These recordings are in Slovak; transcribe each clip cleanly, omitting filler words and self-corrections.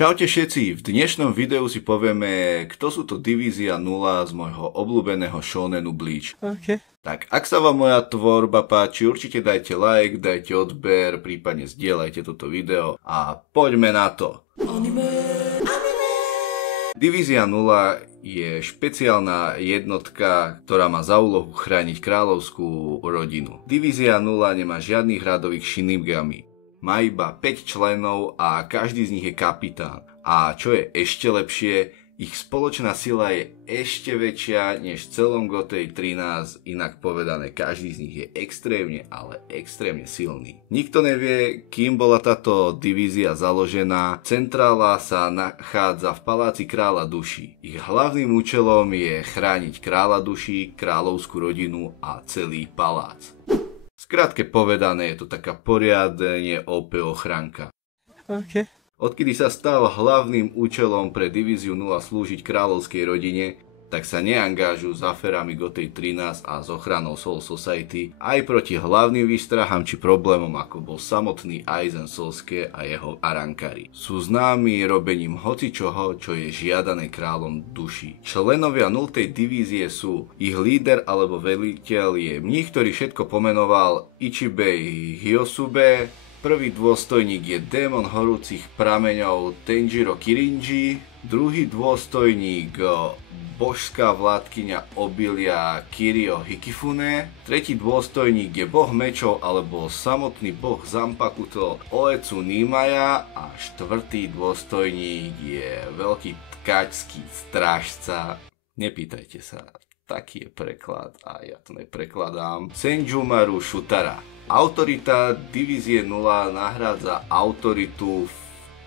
Čaute všetci, v dnešnom videu si povieme, kto sú to Divízia 0 z môjho obľúbeného shonenu Bleach. Tak, ak sa vám moja tvorba páči, určite dajte like, dajte odber, prípadne zdieľajte toto video a poďme na to. Divízia 0 je špeciálna jednotka, ktorá má za úlohu chrániť kráľovskú rodinu. Divízia 0 nemá žiadnych radových shinigami. Má iba 5 členov a každý z nich je kapitán. A čo je ešte lepšie, ich spoločná sila je ešte väčšia než v celom Gotei 13, inak povedané, každý z nich je extrémne, ale extrémne silný. Nikto nevie, kým bola táto divízia založená. Centrála sa nachádza v paláci kráľa duší. Ich hlavným účelom je chrániť kráľa duší, kráľovskú rodinu a celý palác. Skrátke povedané, je to taká poriadne OP ochránka. Odkedy sa stal hlavným účelom pre Divíziu 0 slúžiť kráľovskej rodine, tak sa neangážujú s aférami Gotei 13 a s ochranou Soul Society aj proti hlavným výstrahám či problémom, ako bol samotný Aizen Sosuke a jeho Arankari. Sú známi robením hocičoho, čo je žiadané kráľom duší. Členovia 0. divízie sú ich líder alebo veliteľ je mních, ktorý všetko pomenoval Ichibei Hyosube. Prvý dôstojník je démon horúcich prameňov Tenjiro Kirinji, druhý dôstojník božská vládkyňa obilia Kirio Hikifune, tretí dôstojník je boh mečov alebo samotný boh Zanpakuto Oetsu Nimaya a štvrtý dôstojník je veľký tkačský strážca. Nepýtajte sa, taký je preklad a ja to neprekladám. Senjumaru Shutara. Autorita Divízie 0 nahrádza autoritu v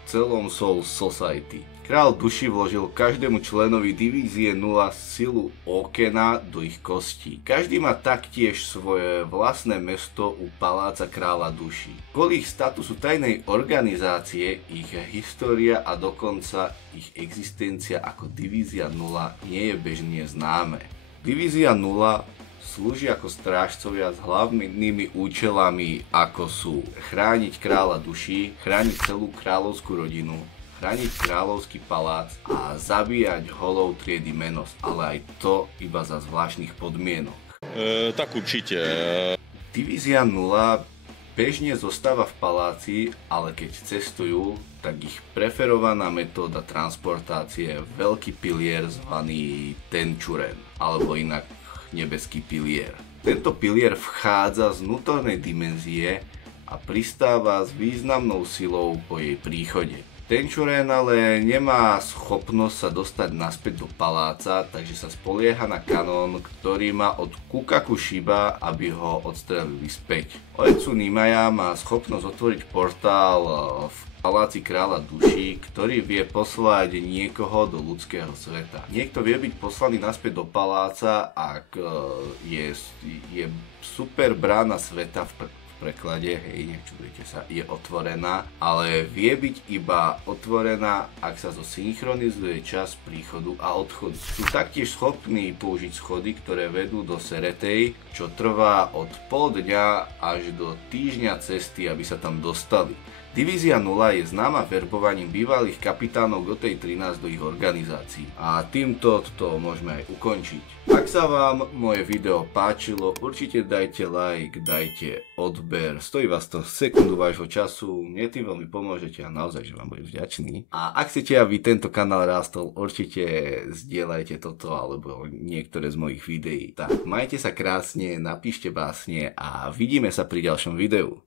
celom Soul Society. Král duši vložil každému členovi Divízie 0 silu okena do ich kostí. Každý má taktiež svoje vlastné mesto u paláca kráľa duši. Kvôli ich statusu tajnej organizácie, ich história a dokonca ich existencia ako Divízia 0 nie je bežne známe. Divízia 0 slúži ako strážcovia s hlavnými účelami, ako sú chrániť kráľa duší, chrániť celú kráľovskú rodinu, chrániť kráľovský palác a zabíjať holov triedy Menos, ale aj to iba za zvláštnych podmienok. Tak určite. Divízia 0 bežne zostáva v paláci, ale keď cestujú, tak ich preferovaná metóda transportácie je veľký pilier zvaný Tenchuren, alebo inak nebeský pilier. Tento pilier vchádza z vnútornej dimenzie a pristáva s významnou silou po jej príchode. Tenchuren ale nemá schopnosť sa dostať naspäť do paláca, takže sa spolieha na kanón, ktorý má od Kukaku Shiba, aby ho odstrelili späť. Oetsu Nimaya má schopnosť otvoriť portál v paláci kráľa duší, ktorý vie poslať niekoho do ľudského sveta. Niekto vie byť poslaný naspäť do paláca, ak je super brána sveta v preklade, hej, nečudujte sa, je otvorená, ale vie byť iba otvorená, ak sa zosynchronizuje čas príchodu a odchodu. Sú taktiež schopní použiť schody, ktoré vedú do Seretei, čo trvá od pol dňa až do týždňa cesty, aby sa tam dostali. Divízia 0 je známa verbovaním bývalých kapitánov Gotei 13 do ich organizácií. A týmto to môžeme aj ukončiť. Ak sa vám moje video páčilo, určite dajte like, dajte odber. Stojí vás to sekundu vášho času, mne tým veľmi pomôžete a naozaj, že vám budem vďačný. A ak chcete, aby tento kanál rástol, určite zdieľajte toto alebo niektoré z mojich videí. Tak majte sa krásne, napíšte básne a vidíme sa pri ďalšom videu.